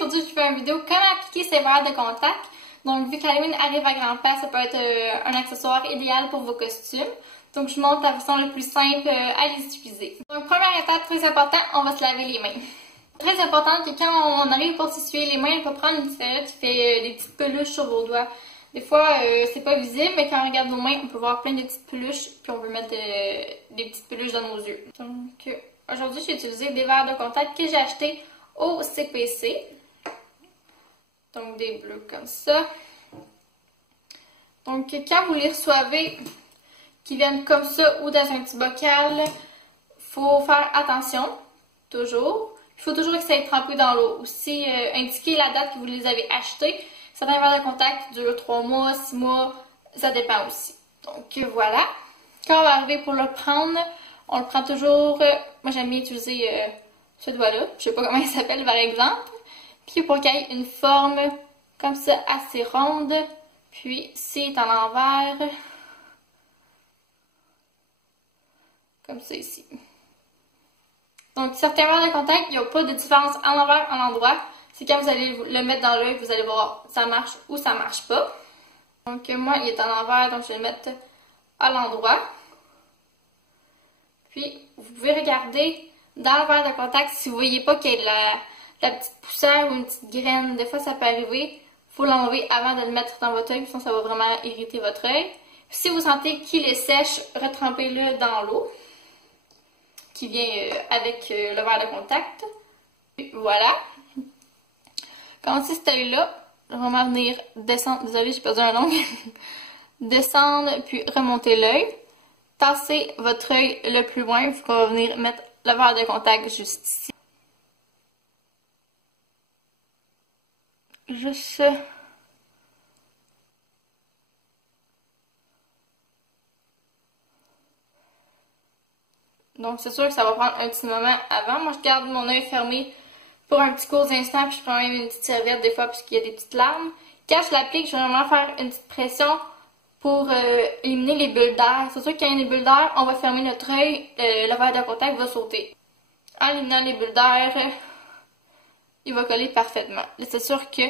Aujourd'hui, je fais une vidéo comment appliquer ces verres de contact. Donc, vu qu'Halloween arrive à grands pas, ça peut être un accessoire idéal pour vos costumes. Donc, je vous montre la façon la plus simple à les utiliser. Donc, première étape très importante, on va se laver les mains. Très important que quand on arrive pour s'essuyer les mains, on peut prendre une serviette qui fait des petites peluches sur vos doigts. Des fois, c'est pas visible, mais quand on regarde nos mains, on peut voir plein de petites peluches, puis on peut mettre des petites peluches dans nos yeux. Donc, aujourd'hui, j'ai utilisé des verres de contact que j'ai achetés au CPC. Donc, des bleus comme ça. Donc, quand vous les recevez, qui viennent comme ça ou dans un petit bocal, faut faire attention, toujours. Il faut toujours que ça ait trempé dans l'eau. Aussi, indiquer la date que vous les avez achetés. Certains verres de contact durent 3 mois, 6 mois, ça dépend aussi. Donc, voilà. Quand on va arriver pour le prendre, on le prend toujours... moi, j'aime bien utiliser ce doigt-là. Je sais pas comment il s'appelle, par exemple. Puis, pour qu'il y ait une forme comme ça, assez ronde. Puis, c'est à l'envers. Comme ça, ici. Donc, certains verres de contact, il n'y a pas de différence à l'envers, à l'endroit. C'est quand vous allez le mettre dans l'œil, vous allez voir ça marche ou ça marche pas. Donc, moi, il est à l'envers, donc je vais le mettre à l'endroit. Puis, vous pouvez regarder dans le verre de contact si vous ne voyez pas qu'il y a de la petite poussière ou une petite graine. Des fois, ça peut arriver. Il faut l'enlever avant de le mettre dans votre œil, sinon ça va vraiment irriter votre œil. Si vous sentez qu'il est sèche, retrempez-le dans l'eau qui vient avec le verre de contact. Puis, voilà. Quand c'est cet œil-là, on va vraiment venir descendre. Désolée, j'ai perdu un ongle. Descendre, puis remonter l'œil. Tassez votre œil le plus loin, puis on va venir mettre le verre de contact juste ici. Juste... Donc, c'est sûr que ça va prendre un petit moment avant. Moi, je garde mon œil fermé pour un petit court instant, puis je prends même une petite serviette des fois, puisqu'il y a des petites larmes. Quand je l'applique, je vais vraiment faire une petite pression pour éliminer les bulles d'air. C'est sûr qu'il y a des bulles d'air, on va fermer notre œil, le verre de contact va sauter. En éliminant les bulles d'air, il va coller parfaitement. Là, c'est sûr que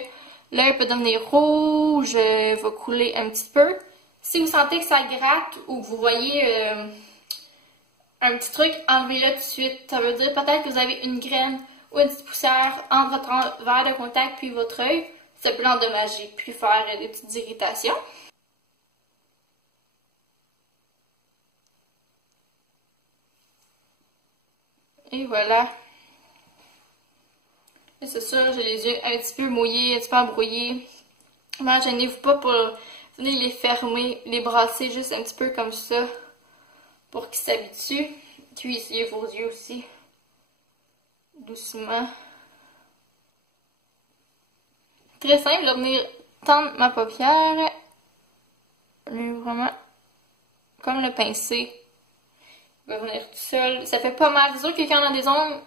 l'œil peut devenir rouge, va couler un petit peu. Si vous sentez que ça gratte ou que vous voyez... un petit truc, enlevez-le tout de suite. Ça veut dire peut-être que vous avez une graine ou une petite poussière entre votre verre de contact puis votre œil. Ça peut l'endommager puis faire des petites irritations. Et voilà. Et c'est sûr, j'ai les yeux un petit peu mouillés, un petit peu embrouillés. Mais gênez-vous pas pour venir les fermer, les brasser juste un petit peu comme ça. Pour qu'ils s'habituent. Puis essuyez vos yeux aussi. Doucement. Très simple, de venir tendre ma paupière. Mais vraiment, comme le pincer. Il va venir tout seul. Ça fait pas mal. C'est sûr que quand on a des ongles,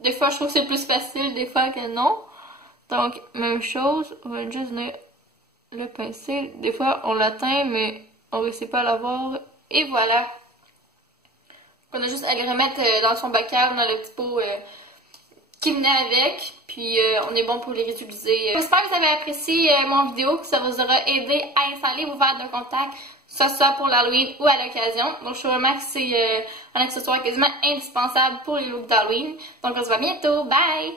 des fois je trouve que c'est plus facile, des fois que non. Donc, même chose, on va juste venir le pincer. Des fois, on l'atteint, mais on ne réussit pas à l'avoir. Et voilà. On a juste à le remettre dans son bocal, dans le petit pot qui venait avec. Puis on est bon pour les réutiliser. J'espère que vous avez apprécié mon vidéo, que ça vous aura aidé à installer vos verres de contact, que ce soit pour l'Halloween ou à l'occasion. Donc je trouve vraiment que c'est un accessoire quasiment indispensable pour les looks d'Halloween. Donc on se voit bientôt, bye!